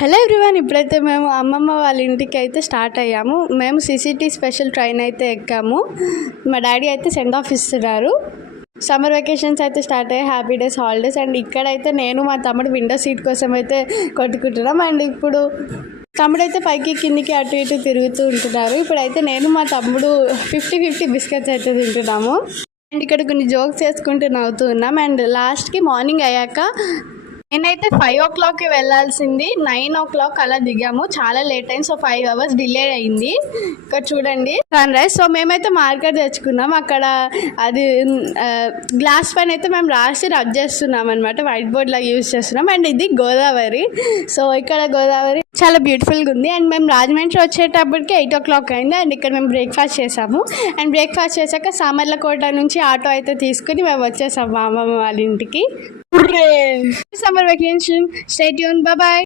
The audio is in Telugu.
హలో ఎవ్రీవన్, ఇప్పుడైతే మేము అమ్మమ్మ వాళ్ళ ఇంటికి అయితే స్టార్ట్ అయ్యాము. మేము సిసిటీ స్పెషల్ ట్రైన్ అయితే ఎక్కాము. మా డాడీ అయితే సెండ్ ఆఫ్ ఇస్తున్నారు. సమ్మర్ వెకేషన్స్ అయితే స్టార్ట్ అయ్యాయి, హ్యాపీ డేస్ హాలిడేస్. అండ్ ఇక్కడైతే నేను మా తమ్ముడు విండో సీట్ కోసం అయితే కొట్టుకుంటున్నాం. అండ్ ఇప్పుడు తమ్ముడైతే పైకి కిందికి అటు ఇటు తిరుగుతూ ఉంటున్నారు. ఇప్పుడైతే నేను మా తమ్ముడు 50-50 బిస్కెట్స్ అయితే తింటున్నాము. అండ్ ఇక్కడ కొన్ని జోక్స్ వేసుకుంటూ నవ్వుతూ ఉన్నాం. అండ్ లాస్ట్కి మార్నింగ్ అయ్యాక నేనైతే 5 o'clockకి వెళ్ళాల్సింది 9 o'clock అలా దిగాము. చాలా లేట్ అయింది, సో 5 hours డిలే అయింది. ఇక్కడ చూడండి సన్ రైజ్. సో మేమైతే మార్కెట్ తెచ్చుకున్నాం. అక్కడ అది గ్లాస్ పైన అయితే మేము రాసి రబ్ చేస్తున్నాం అనమాట, వైట్ బోర్డ్ లాగా యూజ్ చేస్తున్నాం. అండ్ ఇది గోదావరి. సో ఇక్కడ గోదావరి చాలా బ్యూటిఫుల్గా ఉంది. అండ్ మేము రాజమండ్రి వచ్చేటప్పటికి 8 o'clock అయింది. అండ్ ఇక్కడ మేము బ్రేక్ఫాస్ట్ చేసాము. అండ్ బ్రేక్ఫాస్ట్ చేశాక సామర్లకోట నుంచి ఆటో అయితే తీసుకుని మేము వచ్చేసాము మా అమ్మమ్మ వాళ్ళ ఇంటికి. Summer vacation, stay tune, bye.